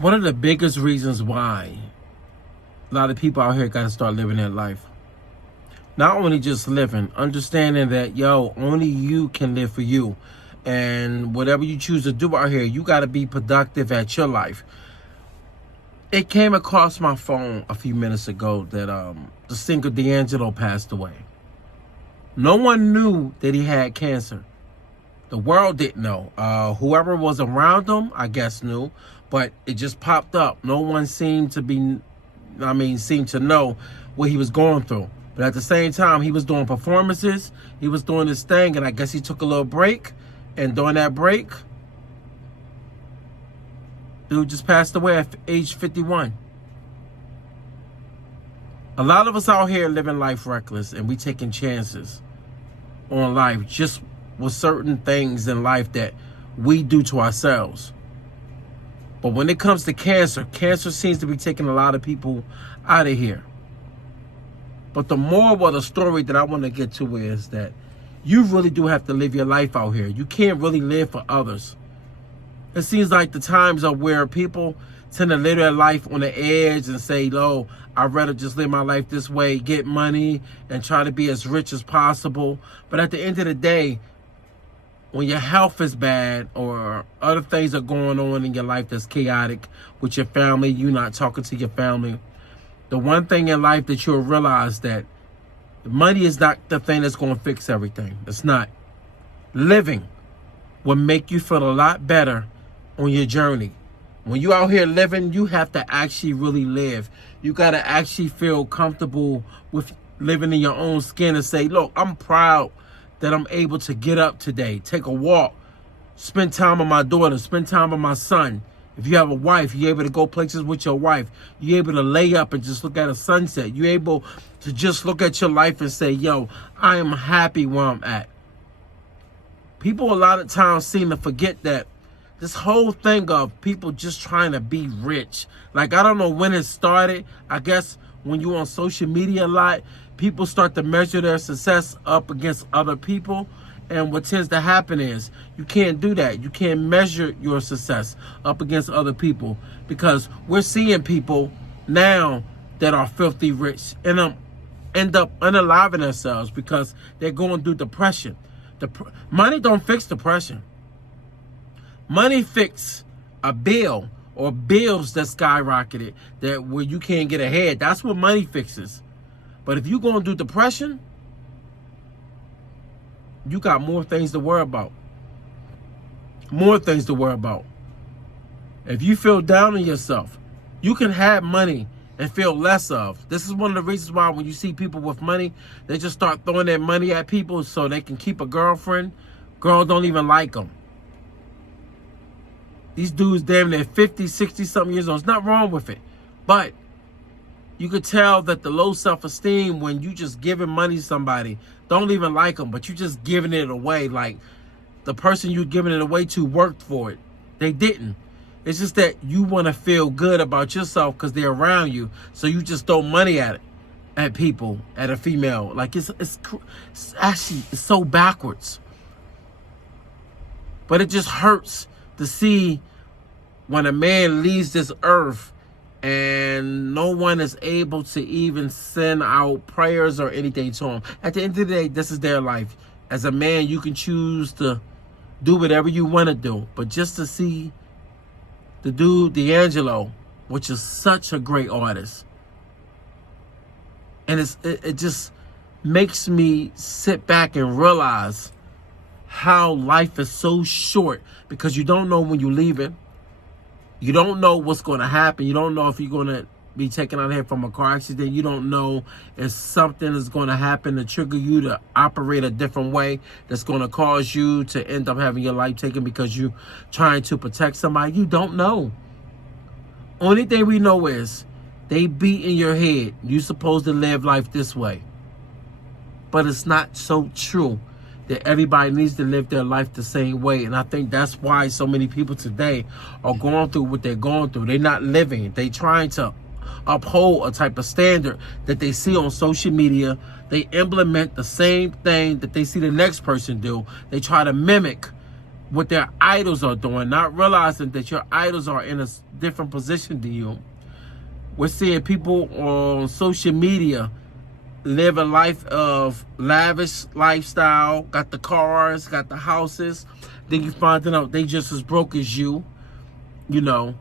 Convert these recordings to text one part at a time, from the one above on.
One of the biggest reasons why a lot of people out here got to start living their life. Not only just living, understanding that, only you can live for you. And whatever you choose to do out here, you got to be productive at your life. It came across my phone a few minutes ago that the singer D'Angelo passed away. No one knew that he had cancer. The world didn't know. Whoever was around him, I guess, knew. But it just popped up. No one seemed to know what he was going through. But at the same time, he was doing performances. He was doing his thing. And I guess he took a little break. And during that break, dude just passed away at age 51. A lot of us out here living life reckless. And we taking chances on life. Just with certain things in life that we do to ourselves. But when it comes to cancer, cancer seems to be taking a lot of people out of here. But the moral of the story that I want to get to is that you really do have to live your life out here. You can't really live for others. It seems like the times are where people tend to live their life on the edge and say, I'd rather just live my life this way, get money, and try to be as rich as possible. But at the end of the day, when your health is bad or other things are going on in your life that's chaotic with your family, you're not talking to your family, the one thing in life that you'll realize that money is not the thing that's going to fix everything. It's not. Living will make you feel a lot better on your journey. When you out here living, you have to actually really live. You got to actually feel comfortable with living in your own skin and say, look, I'm proud that I'm able to get up today, take a walk, spend time with my daughter, spend time with my son. If you have a wife, you're able to go places with your wife. You're able to lay up and just look at a sunset. You're able to just look at your life and say, I am happy where I'm at. People a lot of times seem to forget that this whole thing of people just trying to be rich. Like, I don't know when it started. I guess when you're on social media a lot, people start to measure their success up against other people. And what tends to happen is you can't do that. You can't measure your success up against other people, because we're seeing people now that are filthy rich and end up unaliving themselves because they're going through depression. Money don't fix depression. Money fix a bill or bills that skyrocketed that where you can't get ahead. That's what money fixes. But if you're going through depression, you got more things to worry about. More things to worry about. If you feel down on yourself, you can have money and feel less of. This is one of the reasons why when you see people with money, they just start throwing their money at people so they can keep a girlfriend. Girls don't even like them. These dudes damn near 50, 60 something years old. There's nothing wrong with it. But you could tell that the low self-esteem when you just giving money to somebody, don't even like them, but you just giving it away. Like the person you're giving it away to worked for it. They didn't. It's just that you want to feel good about yourself because they're around you. So you just throw money at it, at people, at a female. Like it's actually so backwards. But it just hurts to see when a man leaves this earth and no one is able to even send out prayers or anything to him. At the end of the day, this is their life. As a man, you can choose to do whatever you want to do. But just to see the dude, D'Angelo, which is such a great artist. And it just makes me sit back and realize how life is so short, because you don't know when you're leaving. You don't know what's going to happen. You don't know if you're going to be taken out of here from a car accident. You don't know if something is going to happen to trigger you to operate a different way that's going to cause you to end up having your life taken because you're trying to protect somebody. You don't know. Only thing we know is they beat in your head. You're supposed to live life this way. But it's not so true that everybody needs to live their life the same way. And I think that's why so many people today are going through what they're going through. They're not living. They're trying to uphold a type of standard that they see on social media. They implement the same thing that they see the next person do. They try to mimic what their idols are doing, not realizing that your idols are in a different position than you. We're seeing people on social media live a life of lavish lifestyle, got the cars, got the houses. Then you find out they just as broke as you. You know,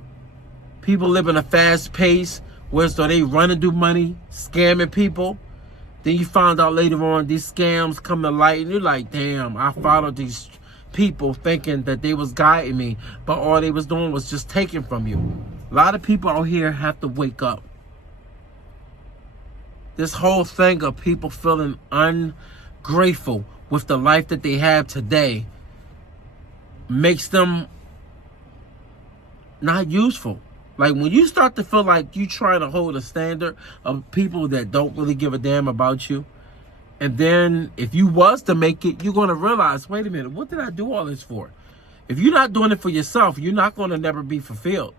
people live in a fast pace, where so they run and do money, scamming people. Then you find out later on these scams come to light, and you're like, damn, I followed these people thinking that they was guiding me, but all they was doing was just taking from you. A lot of people out here have to wake up. This whole thing of people feeling ungrateful with the life that they have today makes them not useful. Like when you start to feel like you trying to hold a standard of people that don't really give a damn about you, and then if you was to make it, you're going to realize, wait a minute, what did I do all this for? If you're not doing it for yourself, you're not going to never be fulfilled.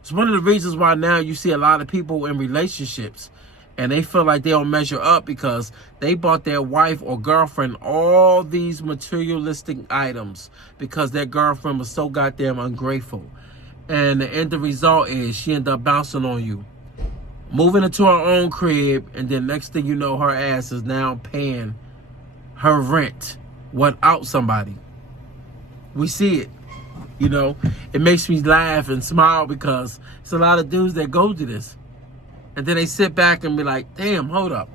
It's one of the reasons why now you see a lot of people in relationships and they feel like they don't measure up because they bought their wife or girlfriend all these materialistic items because their girlfriend was so goddamn ungrateful. And the end result is she ended up bouncing on you, moving into her own crib, and then next thing you know, her ass is now paying her rent without somebody. We see it. You know, it makes me laugh and smile because it's a lot of dudes that go to this. And then they sit back and be like, damn, hold up.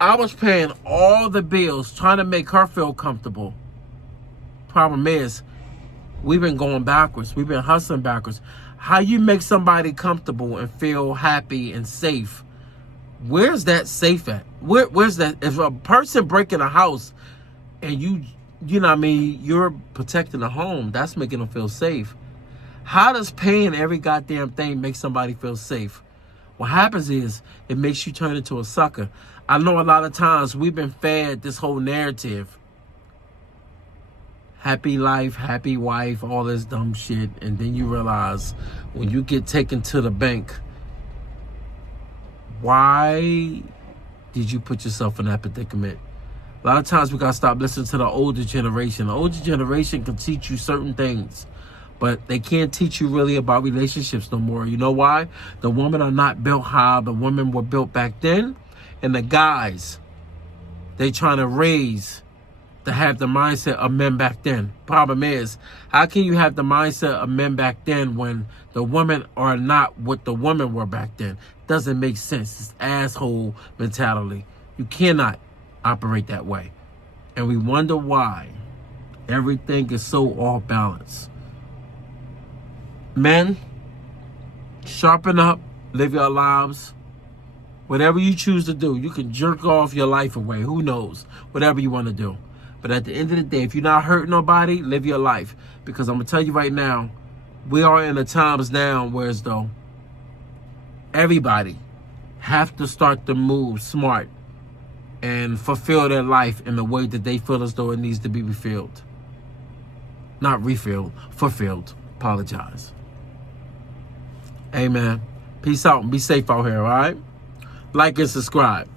I was paying all the bills, trying to make her feel comfortable. Problem is, we've been going backwards. We've been hustling backwards. How you make somebody comfortable and feel happy and safe? Where's that safe at? Where's that? If a person breaking a house and you know what I mean, you're protecting the home, that's making them feel safe. How does paying every goddamn thing make somebody feel safe? What happens is it makes you turn into a sucker. I know a lot of times we've been fed this whole narrative. Happy life, happy wife, all this dumb shit. And then you realize when you get taken to the bank, why did you put yourself in that predicament? A lot of times we got to stop listening to the older generation. The older generation can teach you certain things, but they can't teach you really about relationships no more. You know why? The women are not built how the women were built back then. And the guys, they trying to raise to have the mindset of men back then. Problem is, how can you have the mindset of men back then when the women are not what the women were back then? Doesn't make sense. It's asshole mentality. You cannot operate that way. And we wonder why everything is so off balance. Men, sharpen up, live your lives. Whatever you choose to do, you can jerk off your life away. Who knows? Whatever you want to do. But at the end of the day, if you're not hurting nobody, live your life. Because I'm going to tell you right now, we are in the times now where as though everybody have to start to move smart and fulfill their life in the way that they feel as though it needs to be refilled. Not refilled, fulfilled. Apologize. Amen. Peace out and be safe out here, all right? Like and subscribe.